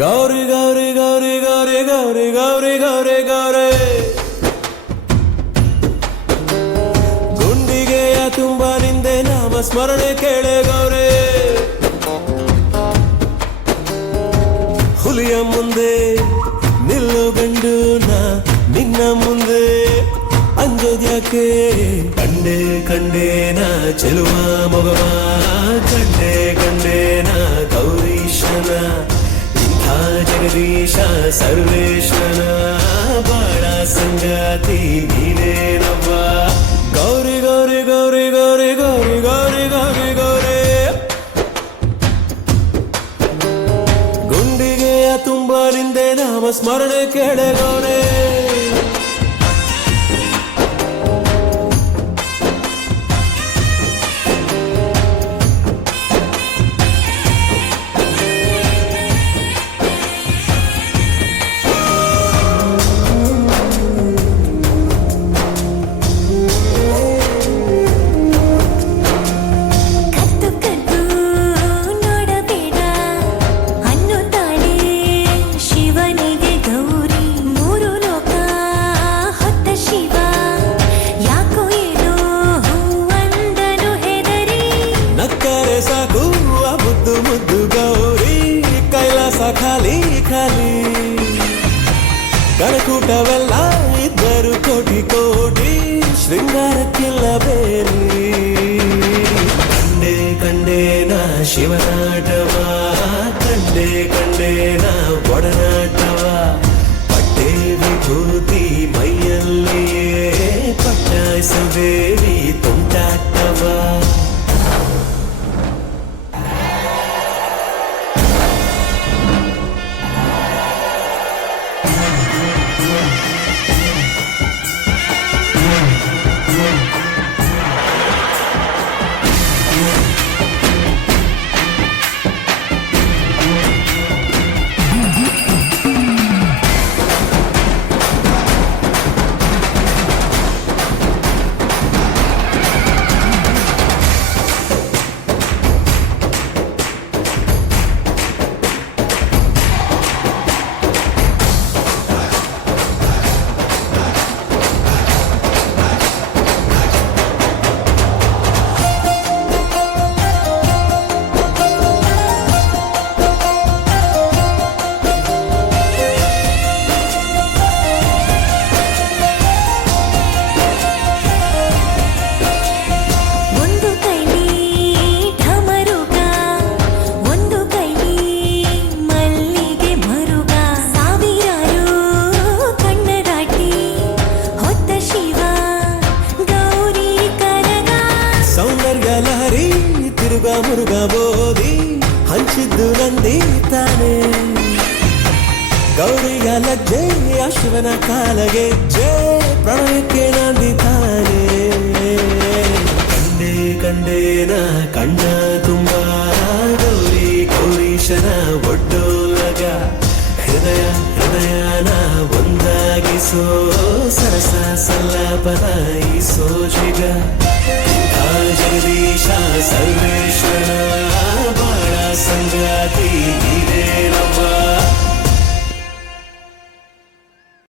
ಗೌರಿ ಗೌರಿ ಗೌರಿ ಗೌರಿ ಗೌರಿ ಗೌರಿ ಗೌರಿ ಗೌರಿ ಗುಂಡಿಗೆಯ ತುಂಬ ನಿಂದೆ ನಾಮ ಸ್ಮರಣೆ ಕೇಳೆ ಗೌರಿ ಹುಲಿಯ ಮುಂದೆ ನಿಲ್ಲು ಗಂಡು ನಾ ನಿನ್ನ ಮುಂದೆ ಅಂಜೋದ್ಯಾಕೆ ಕಂಡೆ ಕಂಡೇನ ಚೆಲುವ ಮೊಗವ ಕಂಡೆ ಕಂಡೇನ ಗೌರೀಶನ ಇಂಥ ಜಗದೀಶ ಸರ್ವೇಶ್ವರ ಬಾಳ ಸಂಗಾತಿ ನೀನೇನವ್ವ ಗೌರಿ ಗೌರಿ ಗೌರಿ ಗೌರಿ ಗೌರಿ ಗೌರಿ ಗೌರಿ ಗೌರಿ ಗುಂಡಿಗೆಯ ತುಂಬ ನಿಂದೆ ನಾಮ ಸ್ಮರಣೆ ಕೇಳೆ ಗೌರಿ ಸಾಕು ಆ ಮುದ್ದು ಮುದ್ದು ಗೌರಿ ಕೈಲಾಸ ಖಾಲಿ ಖಾಲಿ ಕಣಕೂಟವೆಲ್ಲ ಇದ್ದರು ಕೋಟಿ ಕೋಟಿ ಶೃಂಗಾರಕ್ಕಿಲ್ಲ ಬೇರೆ ಕಂಡೆ ಕಂಡೇನ ಶಿವನಾಟವ ಕಂಡೆ ಕಂಡೇನ ಒಡನಾಟವ ಪಟ್ಟೆ ವಿಭೂತಿ ಮೈಯಲ್ಲಿಯೇ ಪಟ್ಟಾಯಿಸದೇವಿ ತುಂಟಾಟವ ಲಹರಿ ತಿರುಗ ಮುರುಗ ಬೋದಿ ಹಂಚಿದ್ದು ನಂದಿ ತಾನೆ ಗೌರಿಯ ಲಜ್ಜೆ ಶಿವನ ಕಾಲಗೆ ಜೇ ಪ್ರಣಯಕ್ಕೆ ನಂದಿ ತಾನೆ ಕಂಡೆ ಕಂಡೇನ ಕಣ್ಣ ತುಂಬ ಗೌರಿ ಗೌರೀಶನ ಒಡ್ಡೋಲಗ ಹೃದಯ ಹೃದಯನ ಒಂದಾಗಿಸೋ ಸರಸ ಸಲ್ಲಾಪನ ಈ ಸೋಜಿಗ ಜಗದೀಶ ಸರ್ವೇಶ್ವರ ಬಾಳ ಸಂಗಾತಿ ನೀನೇನವ್ವ